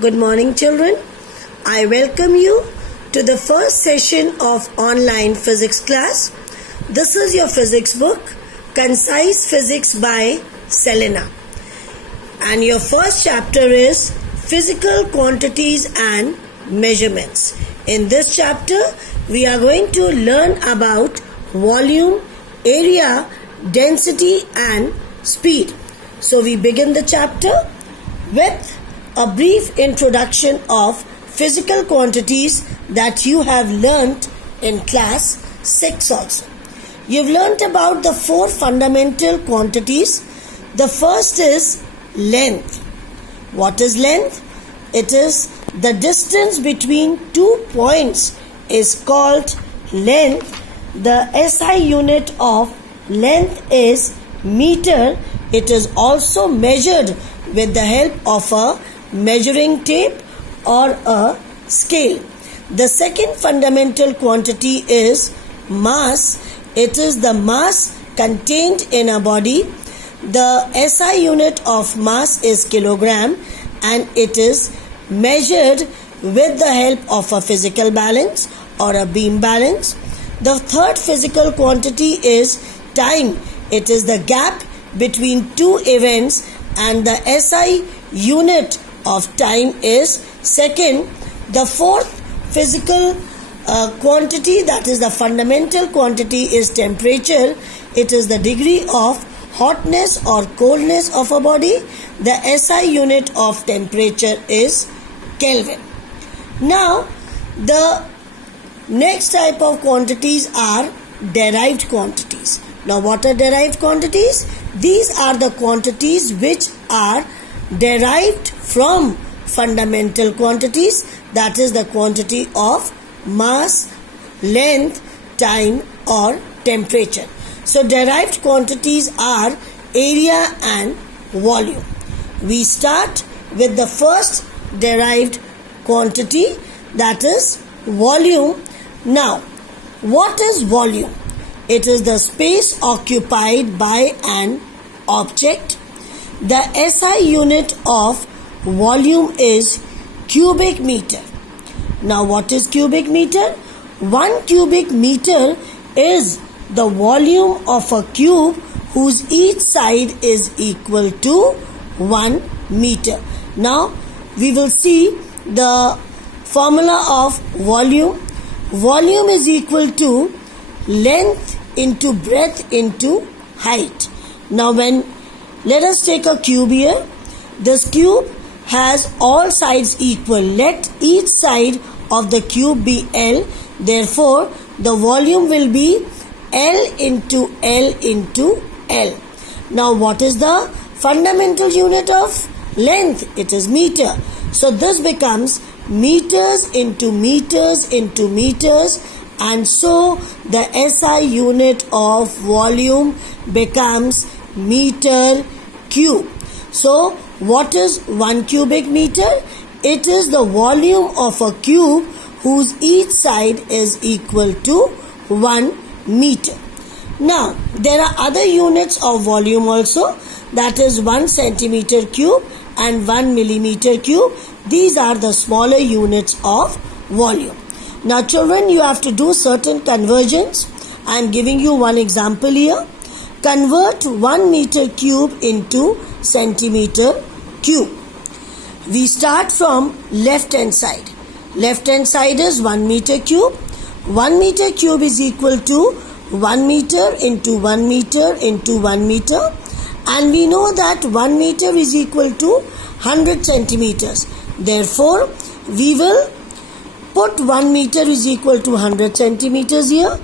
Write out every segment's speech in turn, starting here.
Good morning, children. I welcome you to the first session of online physics class. This is your physics book, Concise Physics by Selena. And your first chapter is Physical Quantities and Measurements. In this chapter, we are going to learn about volume, area, density and speed. So we begin the chapter with a brief introduction of physical quantities that you have learnt in class 6 also. You've learnt about the 4 fundamental quantities. The first is length. What is length? It is the distance between 2 points is called length. The SI unit of length is meter. It is also measured with the help of a measuring tape or a scale. The second fundamental quantity is mass. It is the mass contained in a body. The SI unit of mass is kilogram and it is measured with the help of a physical balance or a beam balance. The third physical quantity is time. It is the gap between 2 events and the SI unit of time is second. The fourth physical quantity, that is the fundamental quantity, is temperature. It is the degree of hotness or coldness of a body. The SI unit of temperature is Kelvin. Now, the next type of quantities are derived quantities. Now, what are derived quantities? These are the quantities which are derived from fundamental quantities, that is the quantity of mass, length, time or temperature. So derived quantities are area and volume. We start with the first derived quantity, that is volume. Now, what is volume? It is the space occupied by an object. The SI unit of volume is cubic meter. Now, what is cubic meter? 1 cubic meter is the volume of a cube whose each side is equal to 1 meter. Now, we will see the formula of volume. Volume is equal to length into breadth into height. Now, let us take a cube here. This cube has all sides equal. Let each side of the cube be L. Therefore, the volume will be L into L into L. Now, what is the fundamental unit of length? It is meter. So, this becomes meters into meters into meters, and so the SI unit of volume becomes meter cube. So, what is 1 cubic meter? It is the volume of a cube whose each side is equal to 1 meter. Now, there are other units of volume also, that is 1 centimeter cube and 1 millimeter cube. These are the smaller units of volume. Now, children, you have to do certain conversions. I am giving you one example here. Convert 1 meter cube into centimeter cube. We start from left hand side. Left hand side is 1 meter cube. 1 meter cube is equal to 1 meter into 1 meter into 1 meter. And we know that 1 meter is equal to 100 centimeters. Therefore, we will put 1 meter is equal to 100 centimeters here.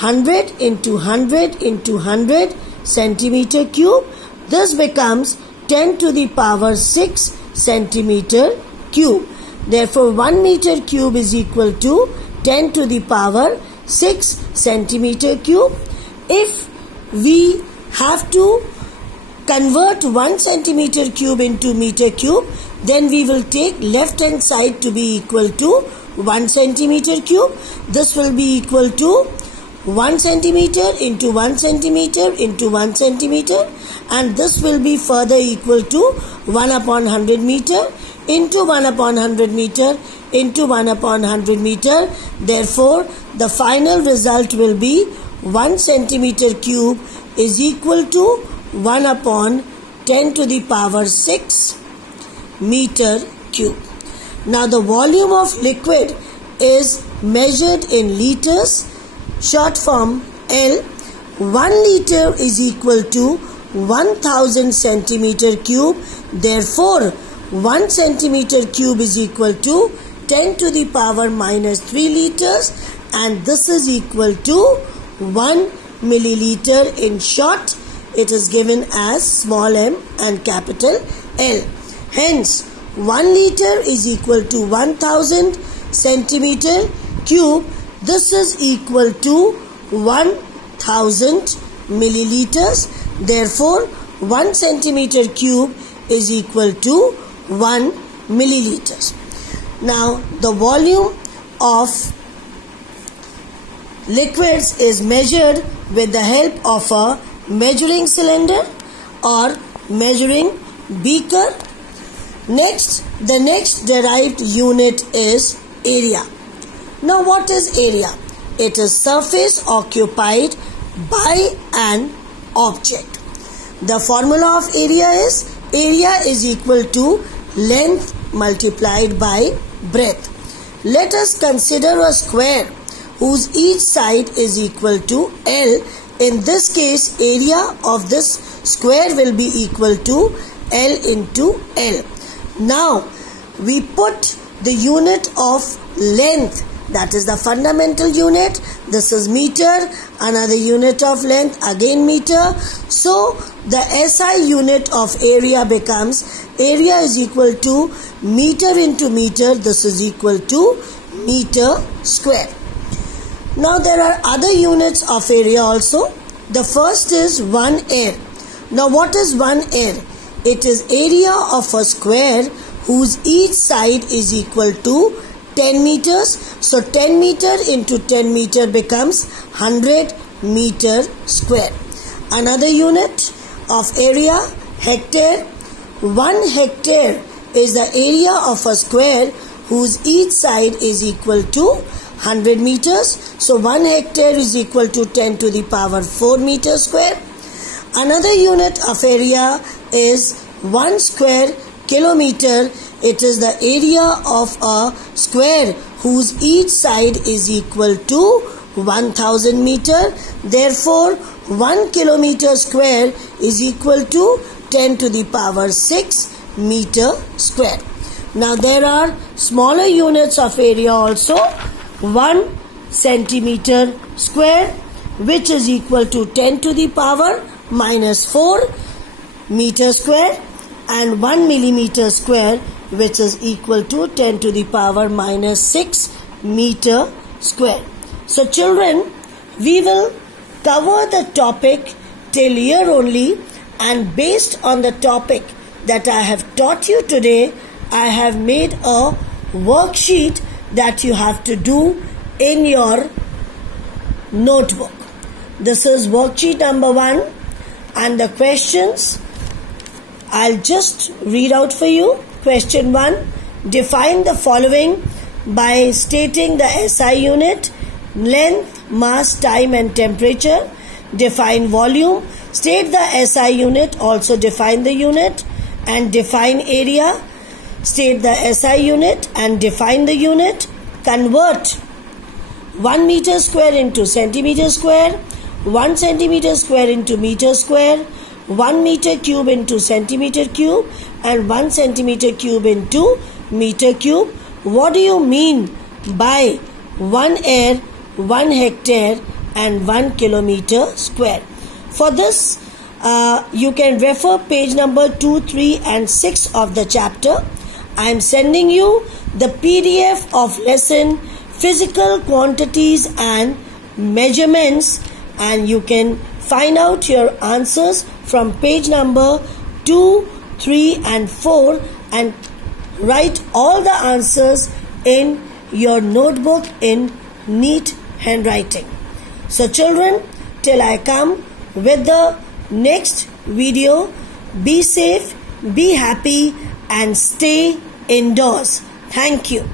100 into 100 into 100 centimeter cube. This becomes 10 to the power 6 centimeter cube. Therefore, 1 meter cube is equal to 10 to the power 6 centimeter cube. If we have to convert 1 centimeter cube into meter cube, then we will take left hand side to be equal to 1 centimeter cube. This will be equal to 1 centimeter into 1 centimeter into 1 centimeter, and this will be further equal to 1 upon 100 meter into 1 upon 100 meter into 1 upon 100 meter. Therefore, the final result will be 1 centimeter cube is equal to 1 upon 10 to the power 6 meter cube. Now, the volume of liquid is measured in liters, short form L. 1 liter is equal to 1000 centimeter cube. Therefore, 1 centimeter cube is equal to 10 to the power minus 3 liters, and this is equal to 1 milliliter. In short, it is given as small m and capital L. Hence, 1 liter is equal to 1000 centimeter cube. This is equal to 1000 milliliters. Therefore, 1 centimeter cube is equal to 1 milliliters. Now, the volume of liquids is measured with the help of a measuring cylinder or measuring beaker. Next, the next derived unit is area. Now, what is area? It is surface occupied by an object. The formula of area is equal to length multiplied by breadth. Let us consider a square whose each side is equal to L. In this case, area of this square will be equal to L into L. Now, we put the unit of length, that is the fundamental unit. This is meter. Another unit of length, again meter. So, the SI unit of area becomes, area is equal to meter into meter. This is equal to meter square. Now, there are other units of area also. The first is 1 air. Now, what is 1 air? It is area of a square whose each side is equal to 10 meters. So, 10 meter into 10 meter becomes 100 meter square. Another unit of area, hectare. 1 hectare is the area of a square whose each side is equal to 100 meters. So, 1 hectare is equal to 10 to the power 4 meter square. Another unit of area is 1 square kilometer. It is the area of a square whose each side is equal to 1000 meter. Therefore, 1 kilometer square is equal to 10 to the power 6 meter square. Now, there are smaller units of area also. 1 centimeter square, which is equal to 10 to the power minus 4 meter square, and 1 millimeter square, which is equal to 10 to the power minus 6 meter square. So, children, we will cover the topic till here only, and based on the topic that I have taught you today, I have made a worksheet that you have to do in your notebook. This is worksheet number 1, and the questions I'll just read out for you. Question 1. Define the following by stating the SI unit: length, mass, time and temperature. Define volume. State the SI unit, also define the unit, and define area. State the SI unit and define the unit. Convert 1 meter square into centimeter square, 1 centimeter square into meter square, 1 meter cube into centimeter cube, and 1 centimeter cube into meter cube. What do you mean by 1 air, 1 hectare and 1 kilometer square? For this, you can refer page number 2, 3 and 6 of the chapter. I am sending you the PDF of lesson Physical Quantities and Measurements, and you can find out your answers from page number 2, 3 and 4 and write all the answers in your notebook in neat handwriting. So children, till I come with the next video, be safe, be happy and stay indoors. Thank you.